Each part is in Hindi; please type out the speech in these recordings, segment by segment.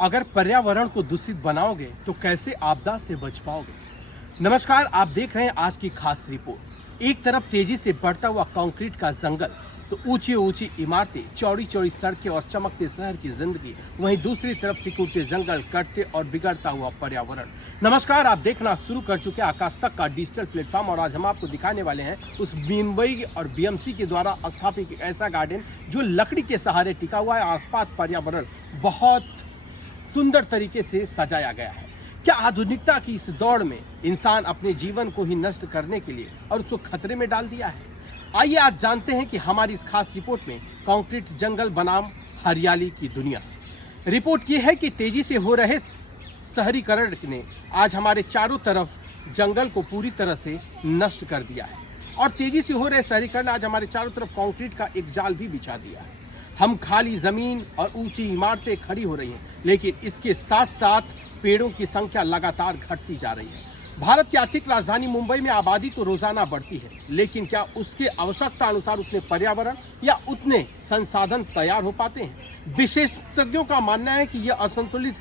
अगर पर्यावरण को दूषित बनाओगे तो कैसे आपदा से बच पाओगे। नमस्कार, आप देख रहे हैं आज की खास रिपोर्ट। एक तरफ तेजी से बढ़ता हुआ कंक्रीट का जंगल, तो ऊंची ऊंची इमारतें, चौड़ी चौड़ी सड़कें और चमकते शहर की जिंदगी, वहीं दूसरी तरफ सिकुड़ते जंगल, कटते और बिगड़ता हुआ पर्यावरण। नमस्कार, आप देखना शुरू कर चुके हैं आकाश तक का डिजिटल प्लेटफॉर्म और आज हम आपको दिखाने वाले हैं उस मुंबई और बीएमसी के द्वारा स्थापित एक ऐसा गार्डन जो लकड़ी के सहारे टिका हुआ है। आसपास पर्यावरण बहुत सुंदर तरीके से सजाया गया है। क्या आधुनिकता की इस दौड़ में इंसान अपने जीवन को ही नष्ट करने के लिए और उसको खतरे में डाल दिया है? आइए आज जानते हैं कि हमारी इस खास रिपोर्ट में कंक्रीट जंगल बनाम हरियाली की दुनिया। रिपोर्ट ये है कि तेजी से हो रहे शहरीकरण ने आज हमारे चारों तरफ जंगल को पूरी तरह से नष्ट कर दिया है और तेजी से हो रहे शहरीकरण आज हमारे चारों तरफ कंक्रीट का एक जाल भी बिछा दिया है। हम खाली जमीन और ऊंची इमारतें खड़ी हो रही हैं, लेकिन इसके साथ साथ पेड़ों की संख्या लगातार घटती जा रही है। भारत की आर्थिक राजधानी मुंबई में आबादी तो रोजाना बढ़ती है, लेकिन क्या उसके आवश्यकता अनुसार उतने पर्यावरण या उतने संसाधन तैयार हो पाते हैं? विशेषज्ञों का मानना है कि यह असंतुलित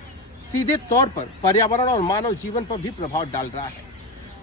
सीधे तौर पर पर्यावरण और मानव जीवन पर भी प्रभाव डाल रहा है।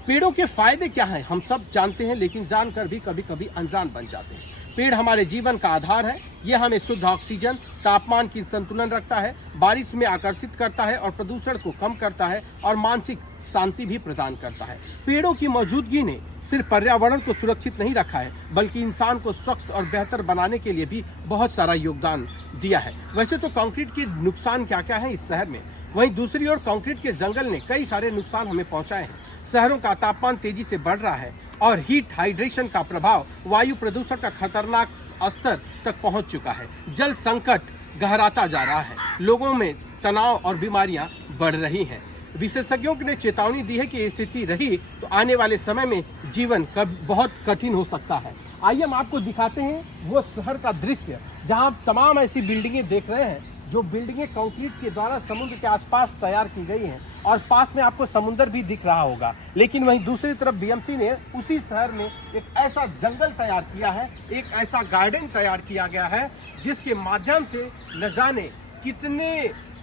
पेड़ों के फायदे क्या हैं हम सब जानते हैं, लेकिन जानकर भी कभी कभी अनजान बन जाते हैं। पेड़ हमारे जीवन का आधार है। यह हमें शुद्ध ऑक्सीजन, तापमान की संतुलन रखता है, बारिश में आकर्षित करता है और प्रदूषण को कम करता है और मानसिक शांति भी प्रदान करता है। पेड़ों की मौजूदगी ने सिर्फ पर्यावरण को सुरक्षित नहीं रखा है, बल्कि इंसान को स्वच्छ और बेहतर बनाने के लिए भी बहुत सारा योगदान दिया है। वैसे तो कंक्रीट के नुकसान क्या क्या है इस शहर में, वहीं दूसरी ओर कंक्रीट के जंगल ने कई सारे नुकसान हमें पहुंचाए हैं। शहरों का तापमान तेजी से बढ़ रहा है और हीट हाइड्रेशन का प्रभाव वायु प्रदूषण का खतरनाक स्तर तक पहुंच चुका है। जल संकट गहराता जा रहा है, लोगों में तनाव और बीमारियां बढ़ रही हैं। विशेषज्ञों ने चेतावनी दी है कि ये स्थिति रही तो आने वाले समय में जीवन बहुत कठिन हो सकता है। आइए हम आपको दिखाते हैं वो शहर का दृश्य जहां तमाम ऐसी बिल्डिंगें देख रहे हैं जो बिल्डिंगें कंक्रीट के द्वारा समुद्र के आसपास तैयार की गई हैं और पास में आपको समुद्र भी दिख रहा होगा। लेकिन वहीं दूसरी तरफ बीएमसी ने उसी शहर में एक ऐसा जंगल तैयार किया है, एक ऐसा गार्डन तैयार किया गया है जिसके माध्यम से न जाने कितने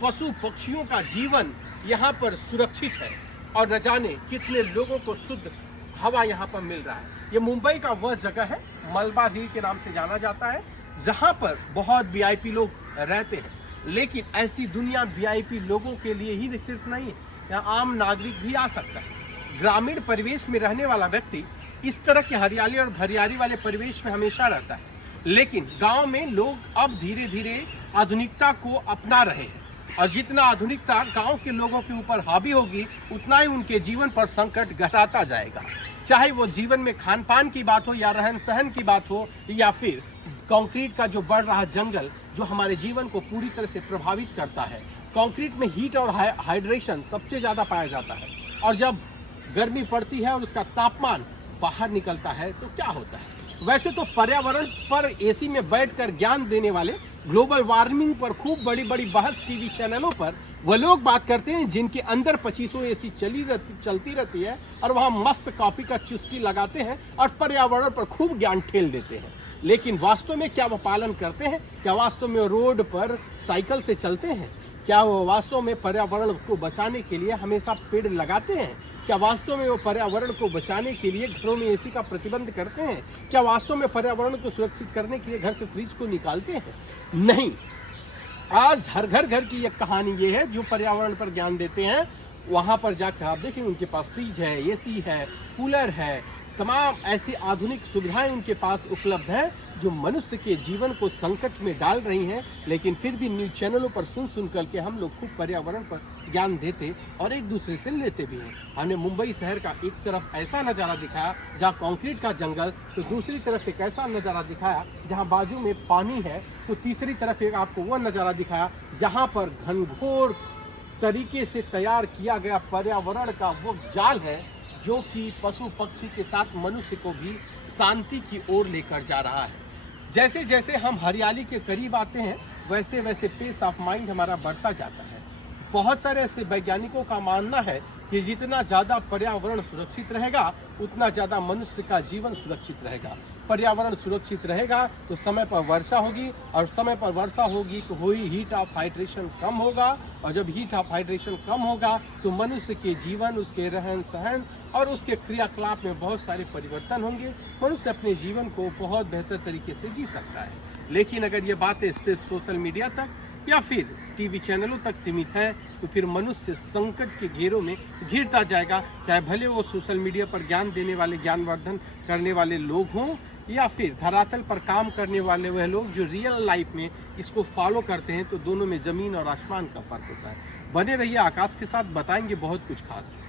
पशु पक्षियों का जीवन यहाँ पर सुरक्षित है और न जाने कितने लोगों को शुद्ध हवा यहाँ पर मिल रहा है। ये मुंबई का वह जगह है, मलबा हिल के नाम से जाना जाता है, जहाँ पर बहुत वीआईपी लोग रहते हैं। लेकिन ऐसी दुनिया वीआईपी लोगों के लिए ही सिर्फ नहीं है, यहाँ आम नागरिक भी आ सकता है। ग्रामीण परिवेश में रहने वाला व्यक्ति इस तरह के हरियाली और हरियाली वाले परिवेश में हमेशा रहता है, लेकिन गांव में लोग अब धीरे धीरे आधुनिकता को अपना रहे हैं और जितना आधुनिकता गांव के लोगों के ऊपर हावी होगी उतना ही उनके जीवन पर संकट गहराता जाएगा। चाहे वो जीवन में खान पान की बात हो या रहन सहन की बात हो या फिर कंक्रीट का जो बढ़ रहा जंगल जो हमारे जीवन को पूरी तरह से प्रभावित करता है। कंक्रीट में हीट और हाइड्रेशन सबसे ज़्यादा पाया जाता है और जब गर्मी पड़ती है और उसका तापमान बाहर निकलता है तो क्या होता है? वैसे तो पर्यावरण पर एसी में बैठकर ज्ञान देने वाले ग्लोबल वार्मिंग पर खूब बड़ी बड़ी बहस टीवी चैनलों पर वो लोग बात करते हैं जिनके अंदर 2500 एसी चलती रहती है और वहाँ मस्त कॉफी का चुस्की लगाते हैं और पर्यावरण पर खूब ज्ञान ठेल देते हैं। लेकिन वास्तव में क्या वो पालन करते हैं? क्या वास्तव में रोड पर साइकिल से चलते हैं? क्या वो वास्तव में पर्यावरण को बचाने के लिए हमेशा पेड़ लगाते हैं? क्या वास्तव में वो पर्यावरण को बचाने के लिए घरों में एसी का प्रतिबंध करते हैं? क्या वास्तव में पर्यावरण को सुरक्षित करने के लिए घर से फ्रिज को निकालते हैं? नहीं। आज हर घर की एक कहानी ये है जो पर्यावरण पर ज्ञान देते हैं, वहाँ पर जाकर आप देखें उनके पास फ्रिज है, एसी है, कूलर है, तमाम ऐसी आधुनिक सुविधाएं उनके पास उपलब्ध हैं जो मनुष्य के जीवन को संकट में डाल रही हैं। लेकिन फिर भी न्यूज़ चैनलों पर सुन करके हम लोग खूब पर्यावरण पर ज्ञान देते और एक दूसरे से लेते भी हैं। हमने मुंबई शहर का एक तरफ ऐसा नज़ारा दिखाया जहाँ कंक्रीट का जंगल, तो दूसरी तरफ एक ऐसा नज़ारा दिखाया जहाँ बाजू में पानी है, तो तीसरी तरफ एक आपको वह नज़ारा दिखाया जहाँ पर घनघोर तरीके से तैयार किया गया पर्यावरण का वो जाल है जो कि पशु पक्षी के साथ मनुष्य को भी शांति की ओर लेकर जा रहा है। जैसे जैसे हम हरियाली के करीब आते हैं वैसे वैसे पेस ऑफ माइंड हमारा बढ़ता जाता है। बहुत सारे ऐसे वैज्ञानिकों का मानना है कि जितना ज़्यादा पर्यावरण सुरक्षित रहेगा उतना ज़्यादा मनुष्य का जीवन सुरक्षित रहेगा। पर्यावरण सुरक्षित रहेगा तो समय पर वर्षा होगी, और समय पर वर्षा होगी तो हुई हीट ऑफ हाइड्रेशन कम होगा, और जब हीट ऑफ हाइड्रेशन कम होगा तो मनुष्य के जीवन, उसके रहन सहन और उसके क्रियाकलाप में बहुत सारे परिवर्तन होंगे। मनुष्य अपने जीवन को बहुत बेहतर तरीके से जी सकता है। लेकिन अगर ये बातें सिर्फ सोशल मीडिया तक या फिर टीवी चैनलों तक सीमित है तो फिर मनुष्य संकट के घेरों में घिरता जाएगा, चाहे भले वो सोशल मीडिया पर ज्ञान देने वाले, ज्ञानवर्धन करने वाले लोग हों, या फिर धरातल पर काम करने वाले वह लोग जो रियल लाइफ में इसको फॉलो करते हैं। तो दोनों में ज़मीन और आसमान का फर्क होता है। बने रहिए आकाश के साथ, बताएंगे बहुत कुछ खास।